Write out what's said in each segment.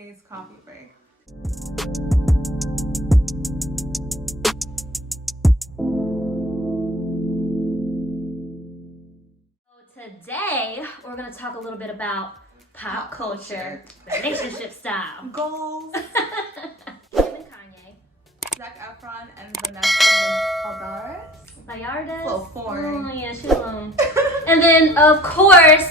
K's coffee break. Today, we're going to talk a little bit about pop culture, relationship style. Goals. Kim and Kanye. Zac Efron and Vanessa Vallardes. Flo Foreign. Oh, yeah, she's And then, of course,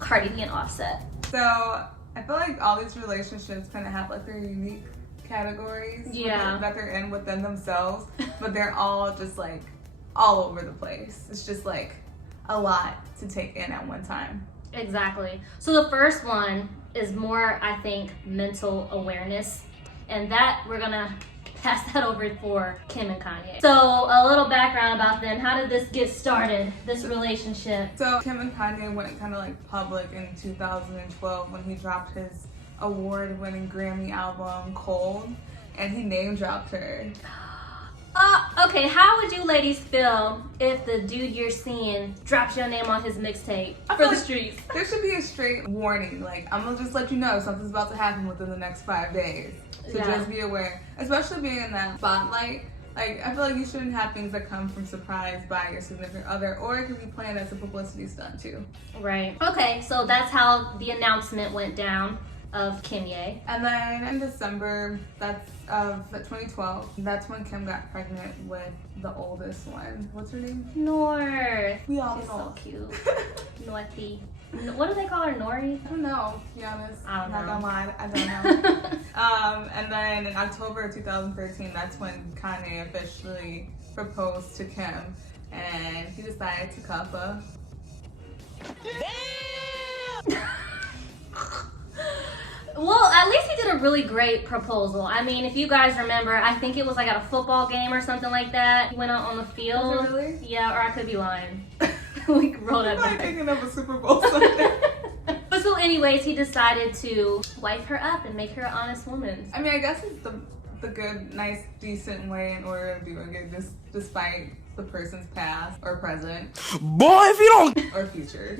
Cardi B and Offset. So, I feel like all these relationships kind of have like their unique categories that they're in within themselves, but they're all just like all over the place. It's just like a lot to take in at one time. Exactly. So the first one is more, I think, mental awareness, and that we're gonna pass that over for Kim and Kanye. So a little background about them. How did this get started, this relationship? So Kim and Kanye went kind of like public in 2012 when he dropped his award-winning Grammy album Cold, and he name dropped her. Okay, how would you ladies feel if the dude you're seeing drops your name on his mixtape for the streets? There should be a straight warning, like, I'm gonna just let you know something's about to happen within the next 5 days. So just be aware, especially being in that spotlight. Like, I feel like you shouldn't have things that come from surprise by your significant other, or it could be planned as a publicity stunt too. Right. Okay, so that's how the announcement went down of Kimye. And then in December, that's of 2012, that's when Kim got pregnant with the oldest one. What's her name? North. We all She's know. so cute. Northy. What do they call her, Nori? I don't know, to be honest. I don't know. Not gonna lie, I don't know. And then in October of 2013, that's when Kanye officially proposed to Kim, and he decided to cuff her. Damn! Well, at least he did a really great proposal. I mean, if you guys remember, I think it was like at a football game or something like that. He went out on the field. Was it really? Yeah, or I could be lying. We can roll that I'm back. thinking of a Super Bowl Sunday. But so anyways, he decided to wipe her up and make her an honest woman. I mean, I guess it's the good, nice, decent way in order of doing it, just despite the person's past or present. Boy, if you don't... Or future.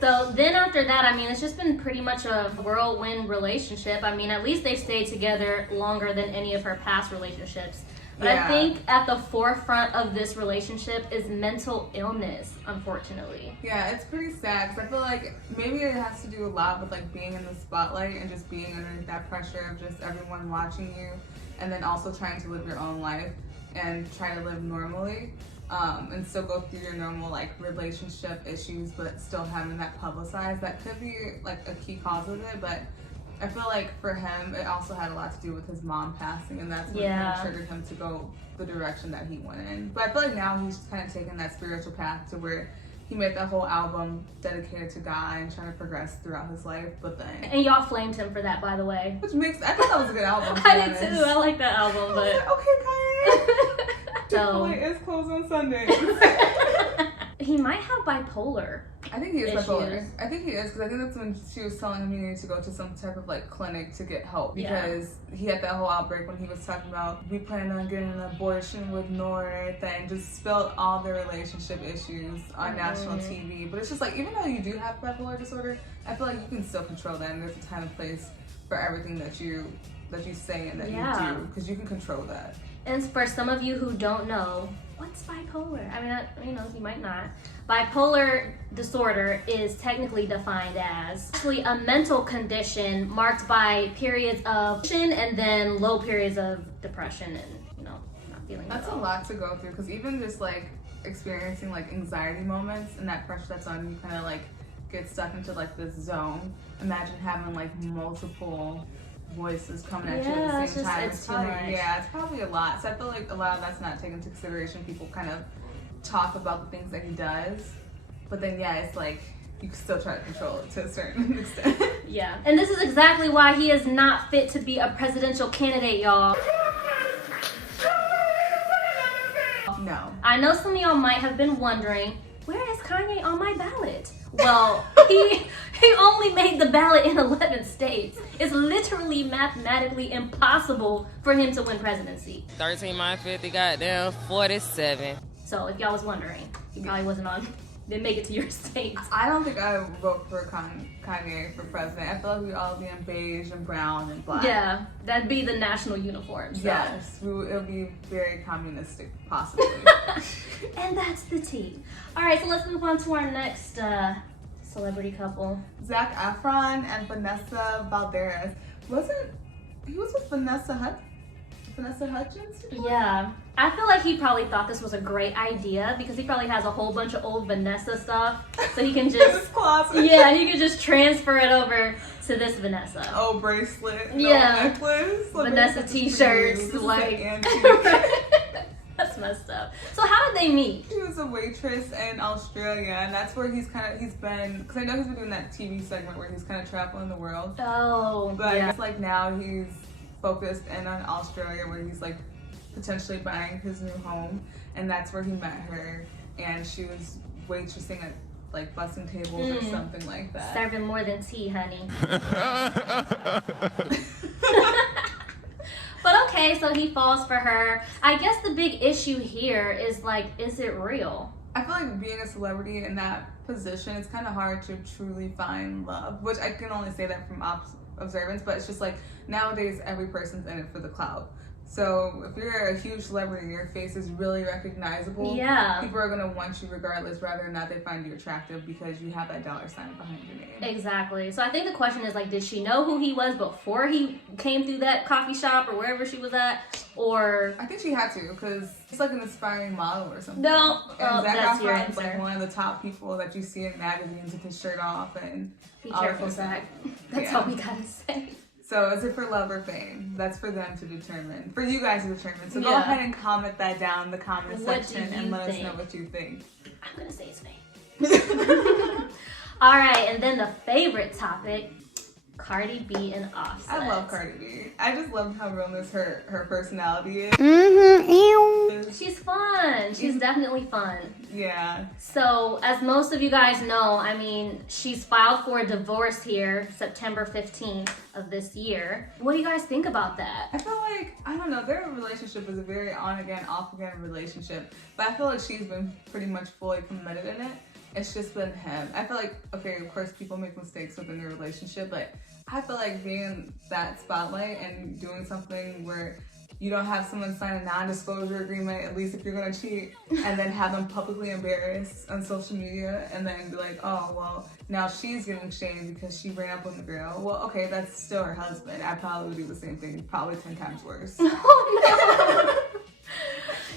So then after that, I mean, it's just been pretty much a whirlwind relationship. I mean, at least they've stayed together longer than any of her past relationships. But I think at the forefront of this relationship is mental illness, unfortunately. Yeah, it's pretty sad because I feel like maybe it has to do a lot with like being in the spotlight and just being under that pressure of just everyone watching you, and then also trying to live your own life and try to live normally. And still go through your normal like relationship issues, but still having that publicized. That could be like a key cause of it, but I feel like for him, it also had a lot to do with his mom passing, and that's what kind of triggered him to go the direction that he went in. But I feel like now he's kind of taken that spiritual path to where he made that whole album dedicated to God and trying to progress throughout his life. But then, and y'all flamed him for that, by the way. which makes, I thought that was a good album. I did too. I like that album, but okay, Kanye. So Chick-fil-A is closed on Sundays. he might have bipolar. I think he is issues. bipolar. I think he is, because I think that's when she was telling him he needed to go to some type of like clinic to get help, because he had that whole outbreak when he was talking about we plan on getting an abortion with North, and just spilled all their relationship issues on national TV. But it's just like, even though you do have bipolar disorder, I feel like you can still control that, and there's a time and place for everything that you say and that you do, because you can control that. And for some of you who don't know, what's bipolar? I mean, you might not. Bipolar disorder is technically defined as actually a mental condition marked by periods of and then low periods of depression and, not feeling That's a lot to go through, because even just like experiencing like anxiety moments and that pressure that's on you kind of like get stuck into like this zone. Imagine having like multiple voices coming at you at the same time. It's too much. Yeah, it's probably a lot. So I feel like a lot of that's not taken into consideration. People kind of talk about the things that he does, but then it's like you can still try to control it to a certain extent. Yeah, and this is exactly why he is not fit to be a presidential candidate, y'all. No. I know some of y'all might have been wondering, where is Kanye on my ballot? Well, he only made the ballot in 11 states. It's literally mathematically impossible for him to win presidency. 13 minus 50, goddamn 47. So if y'all was wondering, he probably wasn't on then make it to your state. I don't think I would vote for Kanye for president. I feel like we'd all be in beige and brown and black. Yeah, that'd be the national uniform. So. Yes, it'll be very communistic, possibly. And that's the tea. All right, so let's move on to our next celebrity couple. Zac Efron and Vanessa Valderas. He was with Vanessa Hudgens? Yeah, I feel like he probably thought this was a great idea because he probably has a whole bunch of old Vanessa stuff, so he can just he can just transfer it over to this Vanessa. Oh, bracelet, necklace, Vanessa t-shirts, like that's messed up. So how did they meet? She was a waitress in Australia, and that's where he's been, because I know he's been doing that TV segment where he's kind of traveling the world. Oh, but I guess like now he's focused in on Australia, where he's like potentially buying his new home, and that's where he met her, and she was waitressing at like bussing tables or something like that. Serving more than tea, honey. But okay, so he falls for her. I guess the big issue here is like, is it real? I feel like being a celebrity in that position, it's kind of hard to truly find love, which I can only say that from observance, but it's just like nowadays every person's in it for the clout. So if you're a huge celebrity and your face is really recognizable, people are gonna want you regardless, whether or not they find you attractive, because you have that dollar sign behind your name. Exactly. So I think the question is like, did she know who he was before he came through that coffee shop or wherever she was at? Or I think she had to, because he's like an aspiring model or something. No, and that's your Efron's answer. like one of the top people that you see in magazines with his shirt off and be careful, Zach. That's all we gotta say. So is it for love or fame? That's for them to determine. For you guys to determine. So go ahead and comment that down in the comment section and let us know what you think. I'm gonna say it's fame. All right, and then the favorite topic, Cardi B and Offset. I love Cardi B. I just love how realness her personality is. She's fun. She's definitely fun. Yeah. So, as most of you guys know, I mean, she's filed for a divorce here September 15th of this year. What do you guys think about that? I feel like, I don't know, their relationship is a very on-again, off-again relationship. But I feel like she's been pretty much fully committed in it. It's just been him. I feel like, okay, of course people make mistakes within their relationship, but I feel like being in that spotlight and doing something where you don't have someone sign a non-disclosure agreement, at least if you're gonna cheat, and then have them publicly embarrassed on social media, and then be like, oh, well, now she's getting shamed because she ran up on the girl. Well, okay, that's still her husband. I probably would do the same thing, probably 10 times worse. Oh, no.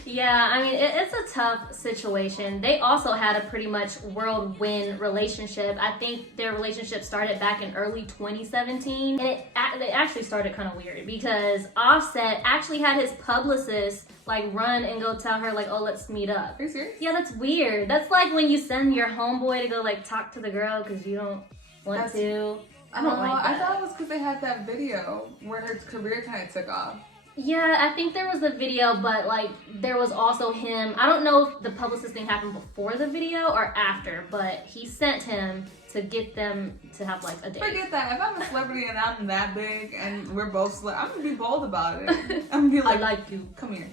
Yeah, I mean, it's a tough situation. They also had a pretty much whirlwind relationship. I think their relationship started back in early 2017. And it actually started kind of weird because Offset actually had his publicist like run and go tell her like, oh, let's meet up. Are you serious? Yeah, that's weird. That's like when you send your homeboy to go like talk to the girl because you don't want to. I don't like that. I thought it was because they had that video where her career kind of took off. Yeah, I think there was a video, but like there was also him. I don't know if the publicist thing happened before the video or after, but he sent him to get them to have like a date. Forget that. If I'm a celebrity and I'm that big and we're both I'm gonna be bold about it. I'm gonna be like, I like you. Come here.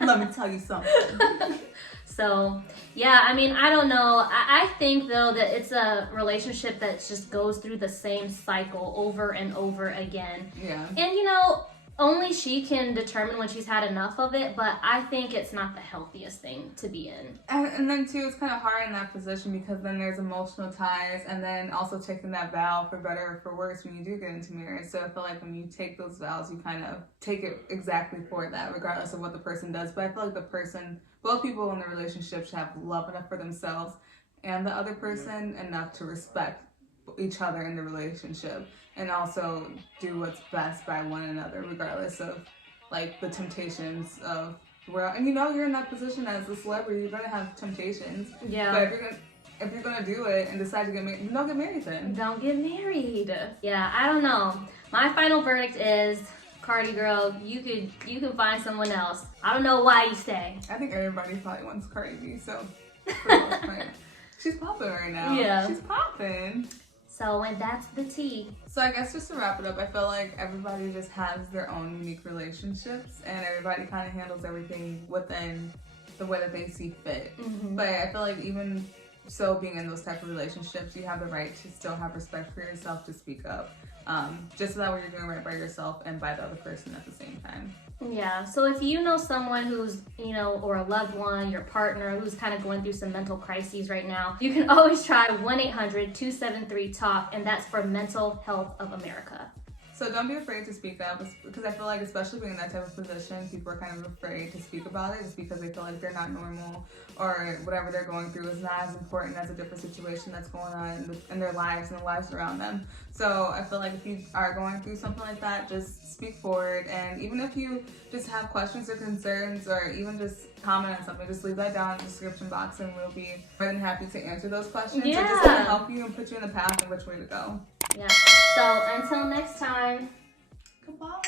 Let me tell you something. So, yeah, I mean, I don't know. I think, though, that it's a relationship that just goes through the same cycle over and over again. Yeah. And, you know, only she can determine when she's had enough of it, but I think it's not the healthiest thing to be in. And then, too, it's kind of hard in that position because then there's emotional ties and then also taking that vow for better or for worse when you do get into marriage. So I feel like when you take those vows, you kind of take it exactly for that, regardless of what the person does. But I feel like both people in the relationship should have love enough for themselves and the other person enough to respect each other in the relationship and also do what's best by one another, regardless of like the temptations of the world. And you know, you're in that position as a celebrity, you're gonna have temptations. Yeah. But if you're gonna do it and decide to get married, don't get married then. Don't get married. Yeah, I don't know. My final verdict is, Cardi girl, you can find someone else. I don't know why you stay. I think everybody probably wants Cardi B, so for the most part. She's popping right now. Yeah. She's popping. So, and that's the tea. So I guess just to wrap it up, I feel like everybody just has their own unique relationships and everybody kind of handles everything within the way that they see fit. Mm-hmm. But I feel like even so, being in those type of relationships, you have the right to still have respect for yourself to speak up. Just so that way you're doing right by yourself and by the other person at the same time. Yeah, so if you know someone who's, or a loved one, your partner, who's kind of going through some mental crises right now, you can always try 1-800-273-TALK, and that's for Mental Health of America. So don't be afraid to speak up, because I feel like, especially being in that type of position, people are kind of afraid to speak about it just because they feel like they're not normal, or whatever they're going through is not as important as a different situation that's going on in their lives and the lives around them. So I feel like if you are going through something like that, just speak forward. And even if you just have questions or concerns, or even just comment on something, just leave that down in the description box, and we'll be more than happy to answer those questions. Yeah. Or just to help you and put you in the path of which way to go. Yeah. So until next time. Goodbye.